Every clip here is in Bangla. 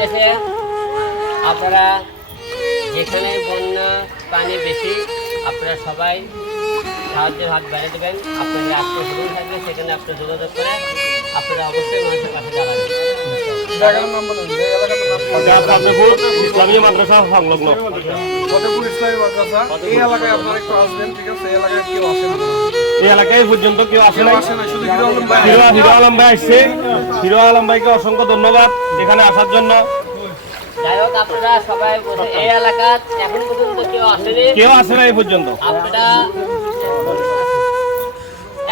দেশে আপনারা যেখানে বন্যা পানি বেশি, আপনারা সবাই সাহায্যের হাত বাড়িয়ে দেবেন। আপনাদের আত্মীয় থাকবে, সেখানে আপনার যোগাযোগ করে আপনারা অবশ্যই মানুষের পাশে দাঁড়াবেন। মাদ্রাসা সংলগ্ন মাদ্রাসা। এই এলাকায় আপনারা একটু আসবেন, ঠিক আছে? এলাকায় কেউ আসে না। এই এলাকায় পর্যন্ত কেউ আসে নাই। হিরো আলম ভাই। আসছে। হিরো আলম ভাইকে অসংখ্য ধন্যবাদ এখানে আসার জন্য। যাই হোক আপনারা সবাই এই এলাকার এখন পর্যন্ত কেউ আসেনি? কেউ আসে না এই পর্যন্ত। আপনারা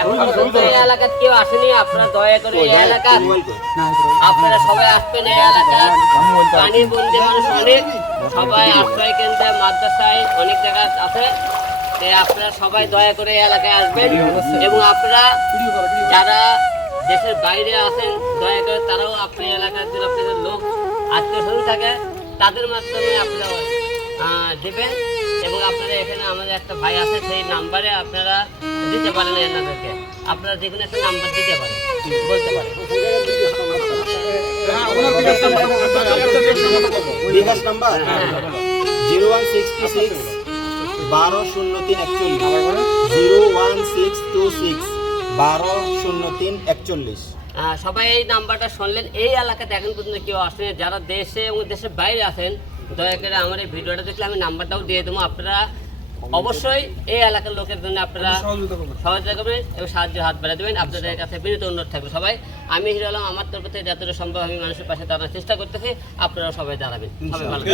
এখন পর্যন্ত এই এলাকার কেউ আসেনি? আপনারা দয়া করে এই এলাকার আপনারা সবাই আসবেন এই এলাকার। পানি বন্দি মানুষ অনেক। সবাই আশ্রয় কেন্দ্রে মাদ্রাসায় অনেক জায়গা আছে। আপনারা সবাই দয়া করে এই এলাকায় আসবেন এবং আপনারা যারা দেশের বাইরে আছেন দয়া করে তারাও আপনি এলাকার যদি আপনাদের লোক আত্মীয় স্বজন থাকে তাদের মাধ্যমে আপনারা দেবেন এবং আপনারা এখানে আমাদের একটা ভাই আছে সেই নাম্বারে আপনারা দিতে পারেন এনাদেরকে। আপনারা যে কোনো একটা নাম্বার দিতে পারেন বলতে পারেন। জিরো ওয়ান সিক্সটি সিক্স বারো শূন্য তিন একচল্লিশ। Zero one six two six. বারো শূন্য তিন একচল্লিশ। সবাই এই নাম্বারটা শুনলেন। এই এলাকাতে এখন পর্যন্ত কেউ আসেন। যারা দেশে এবং দেশের বাইরে আছেন দয়া করে আমার এই ভিডিওটা দেখলে আমি নাম্বারটাও দিয়ে দেবো। আপনারা অবশ্যই এই এলাকার লোকের জন্য আপনারা সহযোগিতা করবেন। এবং সাহায্যের হাত বাড়িয়ে দেবেন। আপনাদের কাছে বিনীত অনুরোধ থাকবে সবাই। আমি হিরো আলম আমার তরফ থেকে যতটা সম্ভব আমি মানুষের পাশে দাঁড়ানোর চেষ্টা করতেছি। আপনারা সবাই দাঁড়াবেন। সবাই ভালো